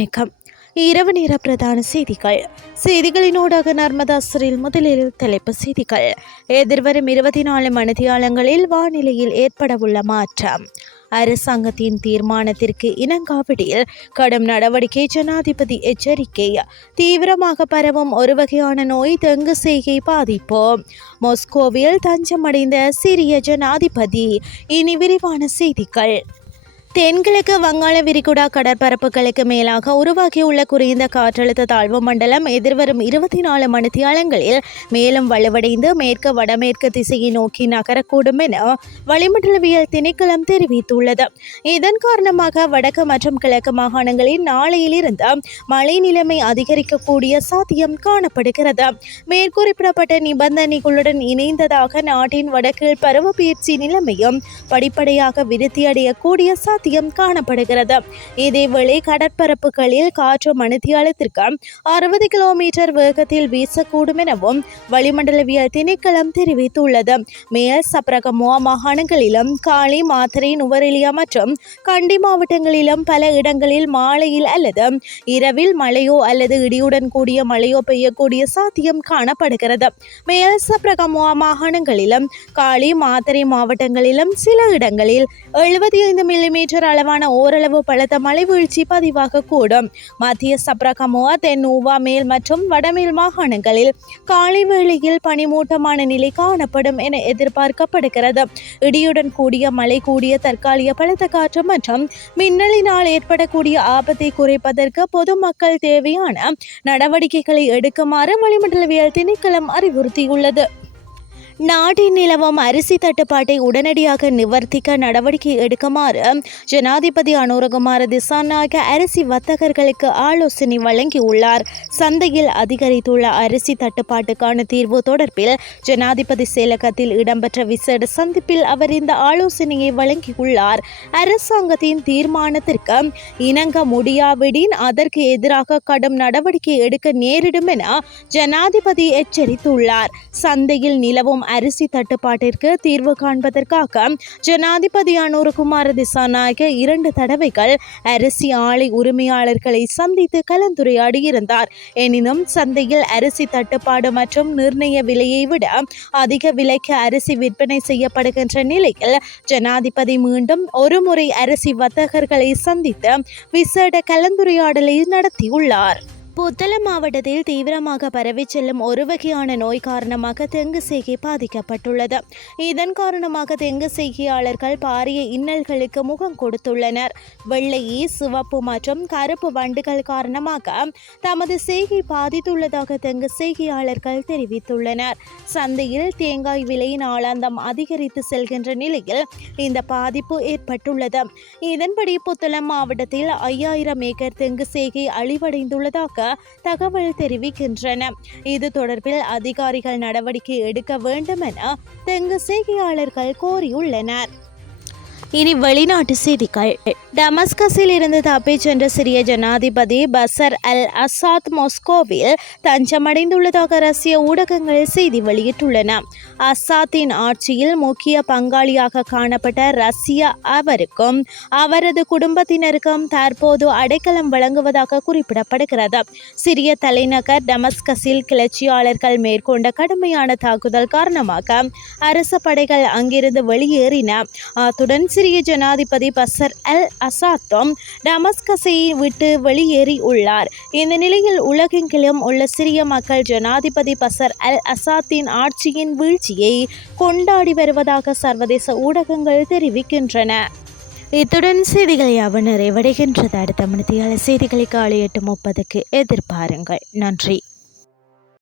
வணக்கம். இரவு நேர பிரதான செய்திகள். செய்திகளினூடாக நர்மதாசரில் முதலில் தலைப்பு செய்திகள். எதிர்வரும் இருபத்தி நாலு மணித்தியாலங்களில் வானிலையில் ஏற்படவுள்ள மாற்றம். அரசாங்கத்தின் தீர்மானத்திற்கு இணங்காவிடில் கடும் நடவடிக்கை ஜனாதிபதி எச்சரிக்கை. தீவிரமாக பரவும் ஒரு வகையான நோய் தெங்கு செய்கை பாதிப்பு மொஸ்கோவில் தஞ்சமடைந்த சிரிய ஜனாதிபதி. இனி விரிவான செய்திகள். தென்கிழக்கு வங்காள விரிகுடா கடற்பரப்புகளுக்கு மேலாக உருவாகியுள்ள குறைந்த காற்றழுத்த தாழ்வு மண்டலம் எதிர்வரும் இருபத்தி நாலு மணித்தியாலங்களில் மேலும் வலுவடைந்து மேற்கு வடமேற்கு திசையை நோக்கி நகரக்கூடும் என வளிமண்டலவியல் திணைக்களம் தெரிவித்துள்ளது. இதன் காரணமாக வடக்கு மற்றும் கிழக்கு மாகாணங்களில் நாளையிலிருந்து மழை நிலைமை அதிகரிக்கக்கூடிய சாத்தியம் காணப்படுகிறது. மேற்குறிப்பிடப்பட்ட நிபந்தனைகளுடன் இணைந்ததாக நாட்டின் வடக்கில் பருவப்பெயர்ச்சி நிலைமையும் படிப்படியாக விருத்தியடையக்கூடிய சாத்தியம் சாத்தியம் காணப்படுகிறது. இதேவேளை கடற்பரப்புகளில் காற்று மணித்தியாலத்திற்கு அறுபது கிலோமீட்டர் வேகத்தில் வீசக்கூடும் எனவும் வளிமண்டலவியல் திணைக்களம் தெரிவித்துள்ளது. மேல் சப்ரகமுவா மாகாணங்களிலும் காளி மாத்தரை நுவரெலியா மற்றும் கண்டி மாவட்டங்களிலும் பல இடங்களில் மாலையில் அல்லது இரவில் மழையோ அல்லது இடியுடன் கூடிய மழையோ பெய்யக்கூடிய சாத்தியம் காணப்படுகிறது. மேல் சப்ரகமுவா மாகாணங்களிலும் காளி மாத்தரை மாவட்டங்களிலும் சில இடங்களில் எழுபத்தி ஐந்து மில்லிமீட்டர் அளவான ஓரளவு பலத்த மழை வீழ்ச்சி பதிவாக கூடும். மத்திய சப்ரகமுவா தென் ஊவா மேல் மற்றும் வடமேல் மாகாணங்களில் காலை வேளையில் பனிமூட்டமான நிலை காணப்படும் என எதிர்பார்க்கப்படுகிறது. இடியுடன் கூடிய மழை கூடிய தற்காலிக பலத்த காற்று மற்றும் மின்னலினால் ஏற்படக்கூடிய ஆபத்தை குறைப்பதற்கு பொதுமக்கள் தேவையான நடவடிக்கைகளை எடுக்குமாறு வளிமண்டலவியல் திணைக்களம் அறிவுறுத்தியுள்ளது. நாட்டின் நிலவும் அரிசி தட்டுப்பாட்டை உடனடியாக நிவர்த்திக்க நடவடிக்கை எடுக்குமாறு ஜனாதிபதி அனுரகுமார திசாநாயக அரிசி வர்த்தகர்களுக்கு ஆலோசனை வழங்கியுள்ளார். சந்தையில் அதிகரித்துள்ள அரிசி தட்டுப்பாட்டுக்கான தீர்வு தொடர்பில் ஜனாதிபதி செயலகத்தில் இடம்பெற்ற விசேட சந்திப்பில் அவர் இந்த ஆலோசனையை வழங்கியுள்ளார். அரசாங்கத்தின் தீர்மானத்திற்கு இணங்க முடியாவிடின் அதற்கு எதிராக கடும் நடவடிக்கை எடுக்க நேரிடும் என ஜனாதிபதி எச்சரித்துள்ளார். சந்தையில் நிலவும் அரிசி தட்டுப்பாட்டிற்கு தீர்வு காண்பதற்காக ஜனாதிபதி அனுரகுமார திசாநாயக இரண்டு தடவைகள் அரிசி ஆலை உரிமையாளர்களை சந்தித்து கலந்துரையாடியிருந்தார். எனினும் சந்தையில் அரிசி தட்டுப்பாடு மற்றும் நிர்ணய விலையை விட அதிக விலைக்கு அரிசி விற்பனை செய்யப்படுகின்ற நிலையில் ஜனாதிபதி மீண்டும் ஒருமுறை அரிசி வர்த்தகர்களை சந்தித்து விசேட கலந்துரையாடலை நடத்தியுள்ளார். புத்தள மாவட்டத்தில் தீவிரமாக பரவி செல்லும் ஒரு வகையான நோய் காரணமாக தெங்கு செய்கை பாதிக்கப்பட்டுள்ளது. இதன் காரணமாக தெங்கு செய்கையாளர்கள் பாரிய இன்னல்களுக்கு முகம் கொடுத்துள்ளனர். வெள்ளை சிவப்பு மற்றும் கருப்பு வண்டுகள் காரணமாக தமது செய்கை பாதித்துள்ளதாக தெங்கு செய்கையாளர்கள் தெரிவித்துள்ளனர். சந்தையில் தேங்காய் விலை நாளாந்தம் அதிகரித்து செல்கின்ற நிலையில் இந்த பாதிப்பு ஏற்பட்டுள்ளது. இதன்படி புத்தளம் மாவட்டத்தில் ஐயாயிரம் ஏக்கர் தெங்கு செய்கை அழிவடைந்துள்ளதாக தகவல் தெரிவிக்கின்றன. இது தொடர்பில் அதிகாரிகள் நடவடிக்கை எடுக்க வேண்டும் என தெங்கு செய்தியாளர்கள் கோரியுள்ளனர். இனி வெளிநாட்டு செய்திகள். டமஸ்கஸில் இருந்து தப்பிச் சென்ற சிரிய ஜனாதிபதி பசர் அல் அசாத் மொஸ்கோவில் தஞ்சமடைந்துள்ளதாக ரஷ்ய ஊடகங்கள் செய்தி வெளியிட்டுள்ளன. அசாத்தின் ஆட்சியில் முக்கிய பங்காளியாக காணப்பட்ட ரஷ்யா அவருக்கும் அவரது குடும்பத்தினருக்கும் தற்போது அடைக்கலம் வழங்குவதாக குறிப்பிடப்படுகிறது. சிரிய தலைநகர் டமஸ்கஸில் கிளர்ச்சியாளர்கள் மேற்கொண்ட கடுமையான தாக்குதல் காரணமாக அரச படைகள் அங்கிருந்து வெளியேறின. அத்துடன் சிரிய ஜனாதிபதி பசர் அல் அசாத்தும் டமஸ்கஸை விட்டு வெளியேறி உள்ளார். இந்த நிலையில் உலகெங்கிலும் உள்ள சிரிய மக்கள் ஜனாதிபதி பசர் அல் அசாத்தின் ஆட்சியின் வீழ்ச்சியை கொண்டாடி வருவதாக சர்வதேச ஊடகங்கள் தெரிவிக்கின்றன. இத்துடன் செய்திகளை யாவும் நிறைவடைகின்றது. அடுத்த மணித்தியால செய்திகளை காலை எட்டு முப்பதுக்கு எதிர்பாருங்கள். நன்றி.